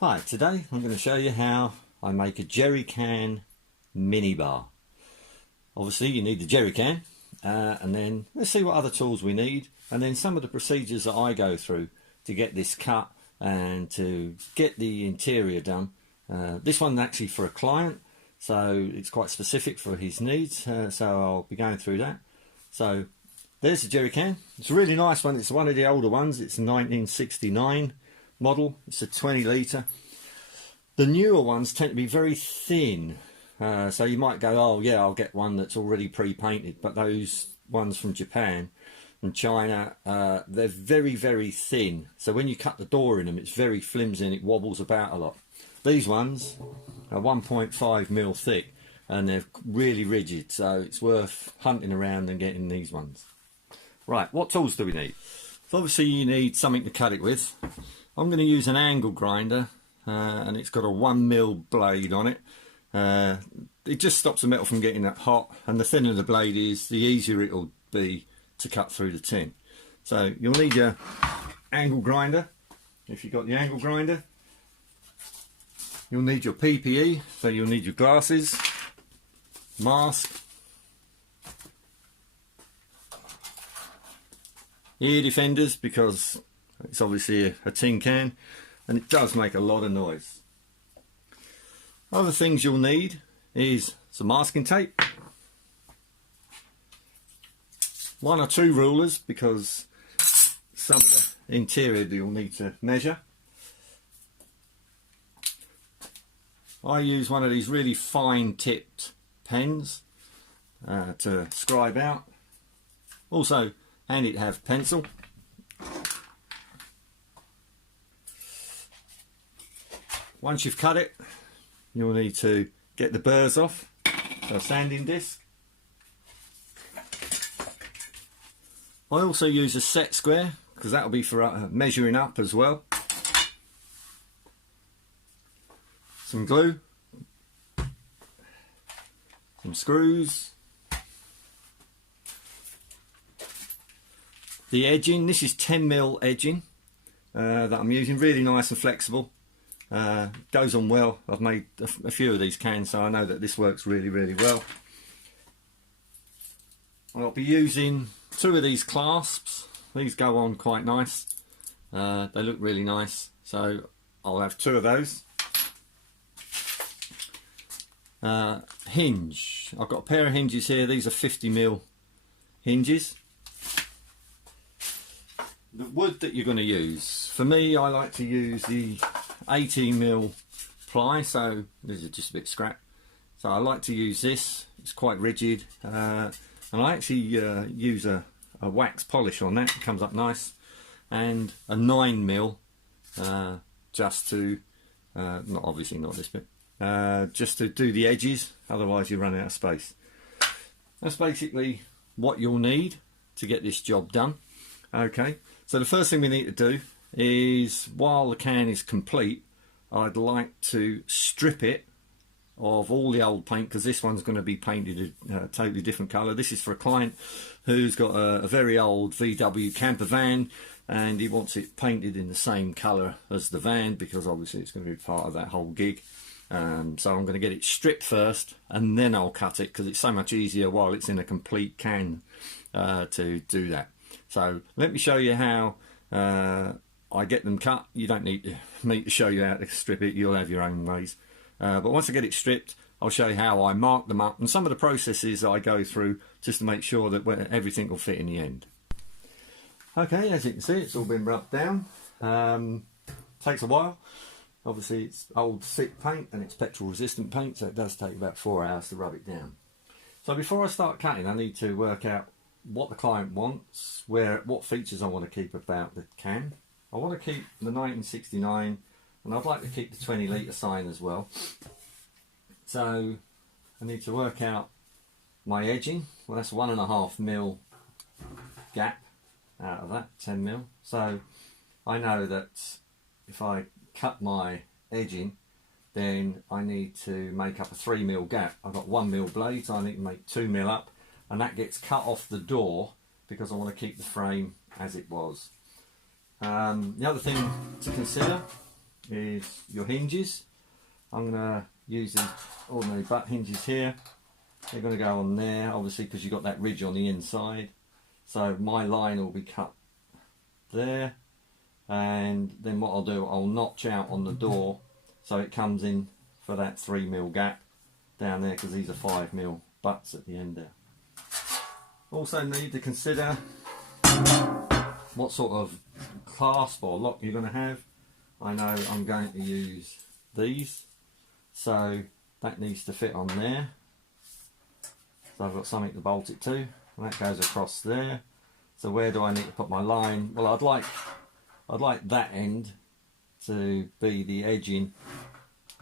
Hi, today I'm going to show you how I make a jerry can mini bar. Obviously you need the jerry can and then let's see what other tools we need and then some of the procedures that I go through to get this cut and to get the interior done. This one's actually for a client, so it's quite specific for his needs, so I'll be going through that. So there's the jerry can. It's a really nice one. It's one of the older ones. It's a 1969 model. It's a 20 litre. The newer ones tend to be very thin, so you might go, oh yeah, I'll get one that's already pre-painted, but those ones from Japan and China, they're very thin, so when you cut the door in them it's very flimsy and it wobbles about a lot. These ones are 1.5 mil thick and they're really rigid, so it's worth hunting around and getting these ones. Right, what tools do we need? So obviously you need something to cut it with. I'm going to use an angle grinder and it's got a 1 mil blade on it. It just stops the metal from getting that hot, and the thinner the blade is, the easier it will be to cut through the tin. So you'll need your angle grinder. If you've got the angle grinder, you'll need your PPE, so you'll need your glasses, mask, ear defenders because it's obviously a tin can and it does make a lot of noise. Other things you'll need is some masking tape, 1 or 2 rulers because some of the interior you'll need to measure. I use one of these really fine tipped pens to scribe out. Also handy to have pencil. Once you've cut it, you'll need to get the burrs off, so a sanding disc. I also use a set square because that'll be for measuring up as well. Some glue, some screws, the edging. This is 10 mil edging that I'm using, really nice and flexible. Goes on well. I've made a few of these cans, so I know that this works really well. I'll be using 2 of these clasps. These go on quite nice. They look really nice, so I'll have 2 of those. Hinge. I've got a pair of hinges here. These are 50 mil hinges. The wood that you're going to use, for me I like to use the 18 mil ply, so this is just a bit scrap, so I like to use this. It's quite rigid, and I actually use a wax polish on that. It comes up nice, and a 9 mil just to not obviously not this bit, just to do the edges, otherwise you run out of space. That's basically what you'll need to get this job done. Okay, so the first thing we need to do is, while the can is complete, I'd like to strip it of all the old paint, because this one's going to be painted a totally different colour. This is for a client who's got a very old VW camper van and he wants it painted in the same colour as the van because obviously it's going to be part of that whole gig. So I'm going to get it stripped first and then I'll cut it, because it's so much easier while it's in a complete can to do that. So let me show you how I get them cut. You don't need me to show you how to strip it, you'll have your own ways. But once I get it stripped, I'll show you how I mark them up and some of the processes I go through just to make sure that everything will fit in the end. Okay, as you can see, it's all been rubbed down. Takes a while. Obviously it's old thick paint and it's petrol resistant paint, so it does take about 4 hours to rub it down. So before I start cutting, I need to work out what the client wants, what features I want to keep about the can. I want to keep the 1969 and I'd like to keep the 20 litre sign as well. So I need to work out my edging. Well, that's 1.5 mil gap out of that 10 mil. So I know that if I cut my edging, then I need to make up a 3 mil gap. I've got 1 mil blades, so I need to make 2 mil up, and that gets cut off the door because I want to keep the frame as it was. The other thing to consider is your hinges. I'm going to use the ordinary butt hinges here. They're going to go on there, obviously, because you've got that ridge on the inside. So my line will be cut there, and then what I'll do, I'll notch out on the door so it comes in for that 3mm gap down there, because these are 5mm butts at the end there. Also need to consider what sort of clasp or lock you're going to have. I know I'm going to use these, so that needs to fit on there. So I've got something to bolt it to, and that goes across there. So where do I need to put my line? Well, I'd like that end to be the edging,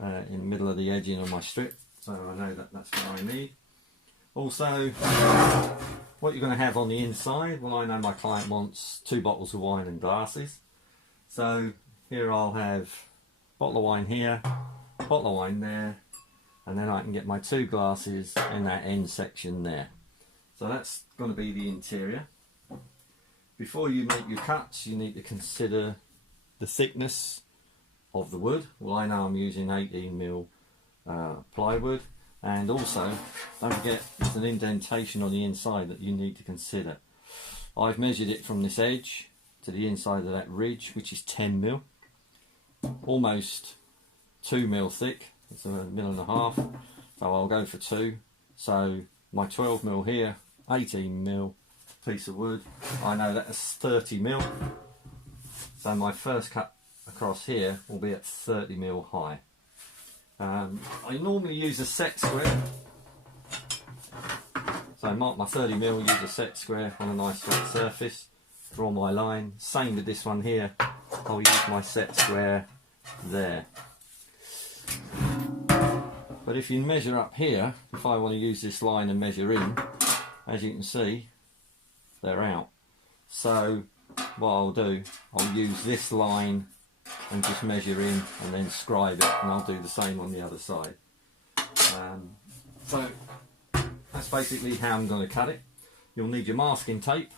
in the middle of the edging on my strip, so I know that that's what I need. Also, what you're going to have on the inside, well, I know my client wants 2 bottles of wine and glasses, so here I'll have a bottle of wine here, bottle of wine there, and then I can get my 2 glasses in that end section there. So that's going to be the interior. Before you make your cuts, you need to consider the thickness of the wood. Well, I know I'm using 18mm plywood, and also don't forget there's an indentation on the inside that you need to consider. I've measured it from this edge to the inside of that ridge, which is 10mm, almost 2mm thick. It's 1.5mm, so I'll go for 2. So my 12mm here, 18mm piece of wood, I know that's 30mm, so my first cut across here will be at 30mm high. I normally use a set square, so I mark my 30mm, use a set square on a nice flat surface, draw my line. Same with this one here, I'll use my set square there. But if you measure up here, if I want to use this line and measure in, as you can see, they're out. So what I'll do, I'll use this line and just measure in and then scribe it, and I'll do the same on the other side. So that's basically how I'm going to cut it. You'll need your masking tape,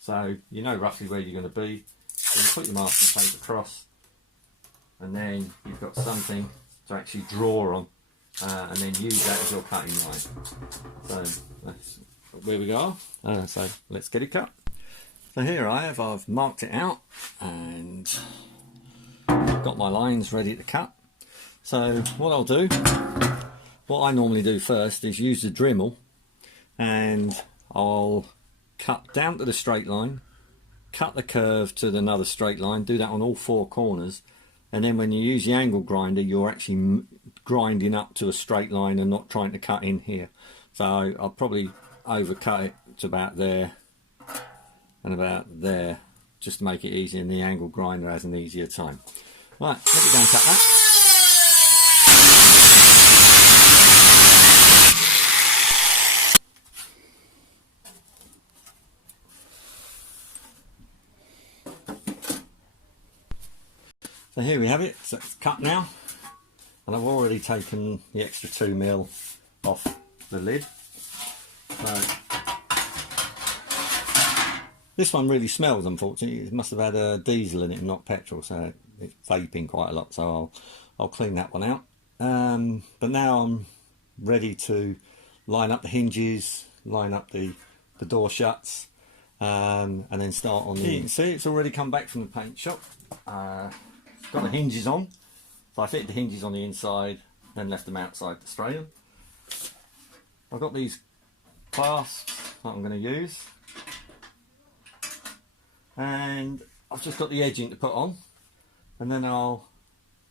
so you know roughly where you're going to be. So you put your masking tape across, and then you've got something to actually draw on, and then use that as your cutting line. So that's where we go. So let's get it cut. So here I've marked it out and got my lines ready to cut. So what I'll do, what I normally do first is use the Dremel, and I'll cut down to the straight line, cut the curve to another straight line, do that on all 4 corners, and then when you use the angle grinder, you're actually grinding up to a straight line and not trying to cut in here. So I'll probably overcut it to about there and about there, just to make it easy, and the angle grinder has an easier time. Right, let me go and cut that. So here we have it, so it's cut now, and I've already taken the extra 2mm off the lid. So this one really smells, unfortunately. It must have had a diesel in it and not petrol, so it's vaping quite a lot, so I'll clean that one out. But now I'm ready to line up the hinges, line up the door shuts, and then start on the... You can see it's already come back from the paint shop. Got the hinges on, so I fitted the hinges on the inside, then left them outside to spray them. I've got these clasps that I'm going to use, and I've just got the edging to put on, and then I'll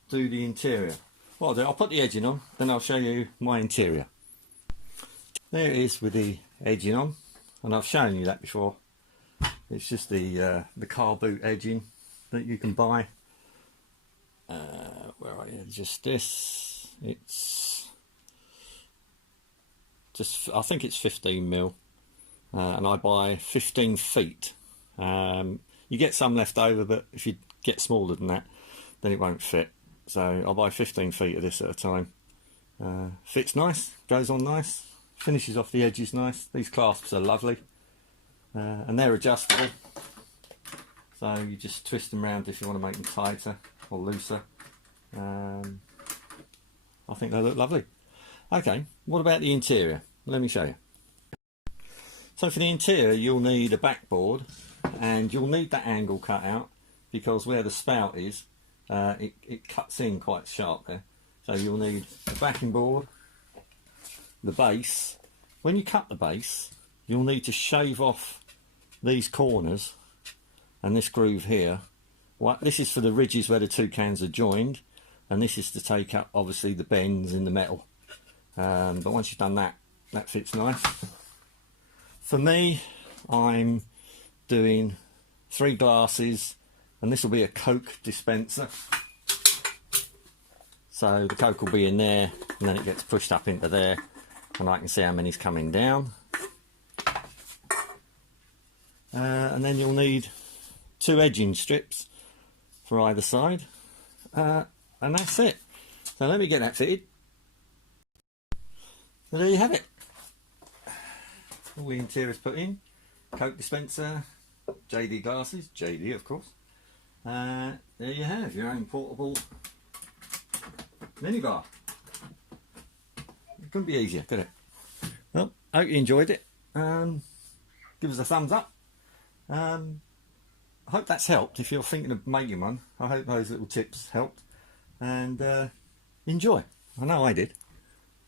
do the interior. What I'll do, I'll put the edging on, then I'll show you my interior. There it is with the edging on, and I've shown you that before. It's just the car boot edging that you can buy. Where are you? Just this. It's just, I think it's 15mm, and I buy 15 feet. You get some left over, but if you get smaller than that, then it won't fit. So I'll buy 15 feet of this at a time. Fits nice, goes on nice, finishes off the edges nice. These clasps are lovely, and they're adjustable. So you just twist them around if you want to make them tighter or looser. I think they look lovely. Okay, what about the interior? Let me show you. So for the interior, you'll need a backboard, and you'll need that angle cut out because where the spout is, it cuts in quite sharp there. So you'll need a backing board, the base. When you cut the base, you'll need to shave off these corners and this groove here. Well, this is for the ridges where the two cans are joined, and this is to take up obviously the bends in the metal. But once you've done that, that fits nice. For me, I'm doing 3 glasses, and this will be a Coke dispenser. So the Coke will be in there, and then it gets pushed up into there, and I can see how many's coming down. And then you'll need 2 edging strips for either side, and that's it. So let me get that fitted. So there you have it. All the interior's put in. Coke dispenser, JD glasses, JD of course. There you have your own portable minibar. It couldn't be easier, could it? Well, I hope you enjoyed it. Give us a thumbs up. I hope that's helped. If you're thinking of making one, I hope those little tips helped. And enjoy. I know I did.